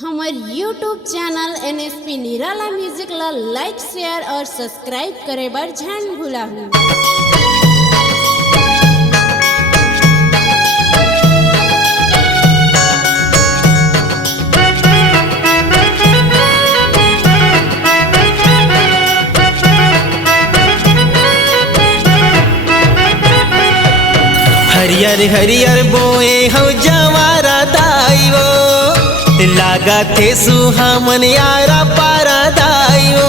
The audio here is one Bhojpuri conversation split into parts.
हमार यूट्यूब चैनल NSP निराला म्यूजिक ला लाइक शेयर और सब्सक्राइब करे बर झन भुलाहू। हरियर हरियर बोए हो जवारा दाइयो लागा थे सुहामन यारा पारा दाइयो।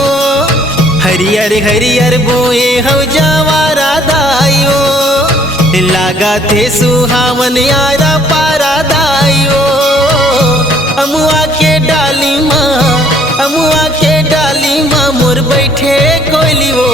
हरियर हरियर बोए हो जवारा दाइयो लागा थे सुहामन यारा पारा दाइयो। अमुआ के डाली माँ मोर बैठे कोयली वो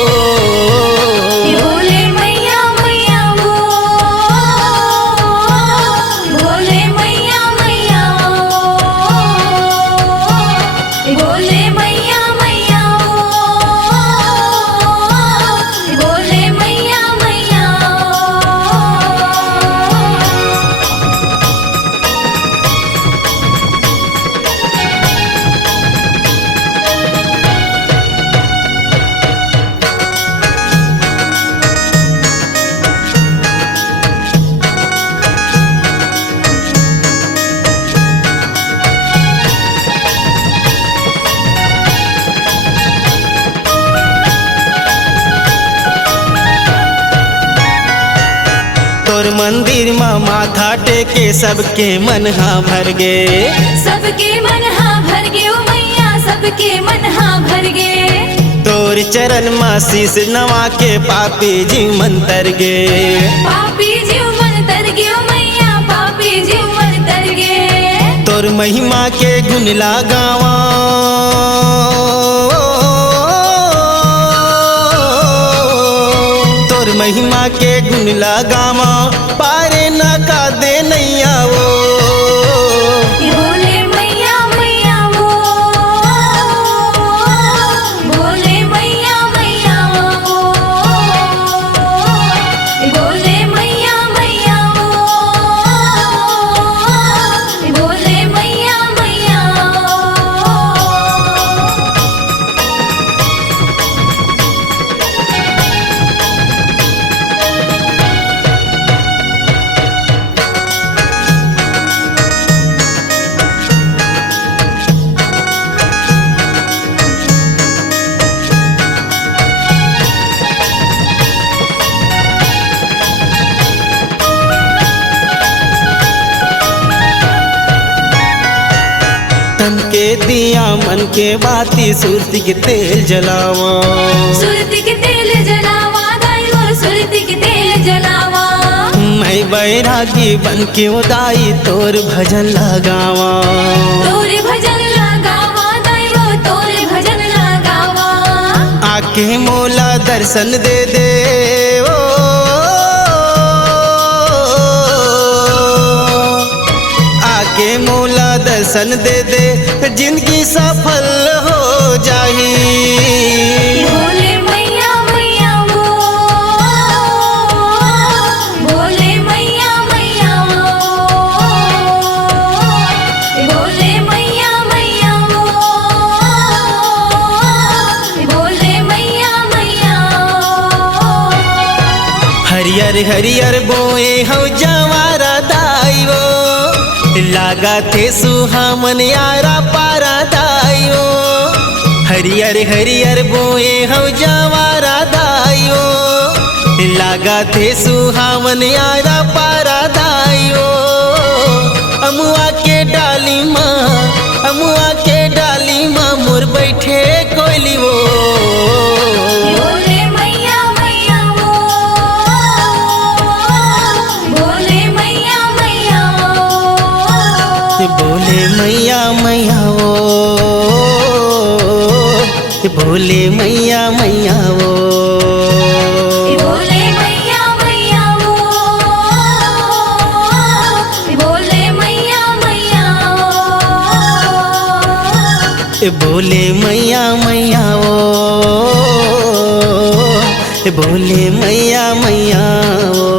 तोर मंदिर माँ माथा टेके सबके मन हाँ भर गे, सबके मन हाँ भर गे ओ मैया, सबके मन हाँ भर गे। तोर चरण माँ शीश नवा के पापी जीव मन तर गे, पापी जीव मन तर गे ओ मैया, पापी जीव मन तर गे। तोर महिमा के गुण लगावा महिमा के गुण लगावा पारे न का दे नैया वो बोले मैया मैया वो, बोले मैया मैया वो, बोले मैया मैया वो, बोले मैया मैया तन के दिया मन के बाती सुरती के तेल जलावा, सुरती के तेल जलावा दाई और सुरती के तेल जलावा। मैं बैरागी बन के उदाई तोर भजन लगावा, तोरे भजन लगावा दाई वो तोरे भजन लगावा। आके मोला दर्शन दे दे ओ आके मोला दर्शन दे दे जिंदगी सफल हो जाही। बोले मैया मैया वो, बोले मैया मैया वो, बोले मैया मैया वो, बोले मैया मैया। हरियर हरियर बोए हो जवारा दाइयो लागा थे सुहामन यारा पारा दाइयो। हरियर हरियर बोए हो जवारा दाइयो लागा थे सुहामन यारा पारा दाइयो। अमुआ के डाली माँ मोर बैठे कोयली वो बोले मैया मैया वो, बोले मैया मैया वो, बोले मैया मैया वो, बोले मैया मैया वो, बोले मैया मैया वो, बोले मैया मैया वो, बोले मैया मैया वो, बोले मैया मैया वो।